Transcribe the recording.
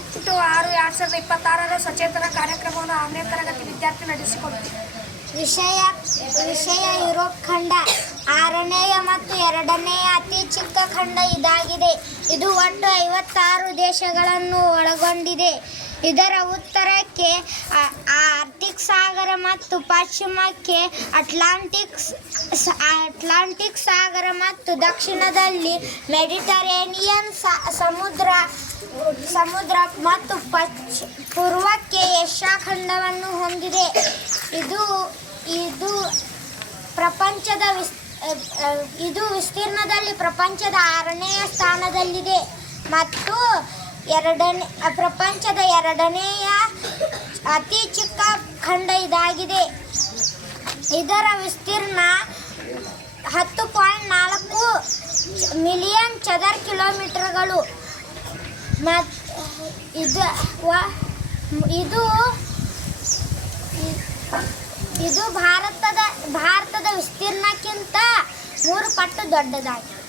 28/6/2026 ಸಚೇತನ ಕಾರ್ಯಕ್ರಮವನ್ನು 6ನೇ ತರಗತಿ ವಿದ್ಯಾರ್ಥಿ ನಡೆಸಿಕೊಟ್ಟಿದೆ. ವಿಷಯ ಯುರೋಪ್ ಖಂಡ. 6ನೇಯ ಮತ್ತು 2ನೇಯ ಅತಿ ಚಿಕ್ಕ ಖಂಡ ಇದಾಗಿದೆ. ಇದು ಒಟ್ಟು 56 ದೇಶಗಳನ್ನು ಒಳಗೊಂಡಿದೆ. ಇದರ ಉತ್ತರಕ್ಕೆ ಆರ್ಕ್ಟಿಕ್ ಸಾಗರ ಮತ್ತು ಪಶ್ಚಿಮಕ್ಕೆ ಅಟ್ಲಾಂಟಿಕ್ ಸಾಗರ ಮತ್ತು ದಕ್ಷಿಣದಲ್ಲಿ ಮೆಡಿಟರೇನಿಯನ್ ಸಮುದ್ರ ಮತ್ತು ಪೂರ್ವಕ್ಕೆ ಏಷ್ಯಾ ಖಂಡವನ್ನು ಹೊಂದಿದೆ. ಇದು ವಿಸ್ತೀರ್ಣದಲ್ಲಿ ಪ್ರಪಂಚದ 6ನೇ ಸ್ಥಾನದಲ್ಲಿದೆ ಮತ್ತು ಪ್ರಪಂಚದ 2ನೇಯ ಅತಿ ಚಿಕ್ಕ ಖಂಡ ಇದಾಗಿದೆ. ಇದರ ವಿಸ್ತೀರ್ಣ 10.4 ಮಿಲಿಯನ್ ಚದರ ಕಿಲೋಮೀಟರ್ಗಳು. ಇದು ಭಾರತದ ವಿಸ್ತೀರ್ಣಕ್ಕಿಂತ 3 ಪಟ್ಟು ದೊಡ್ಡದಾಗಿದೆ.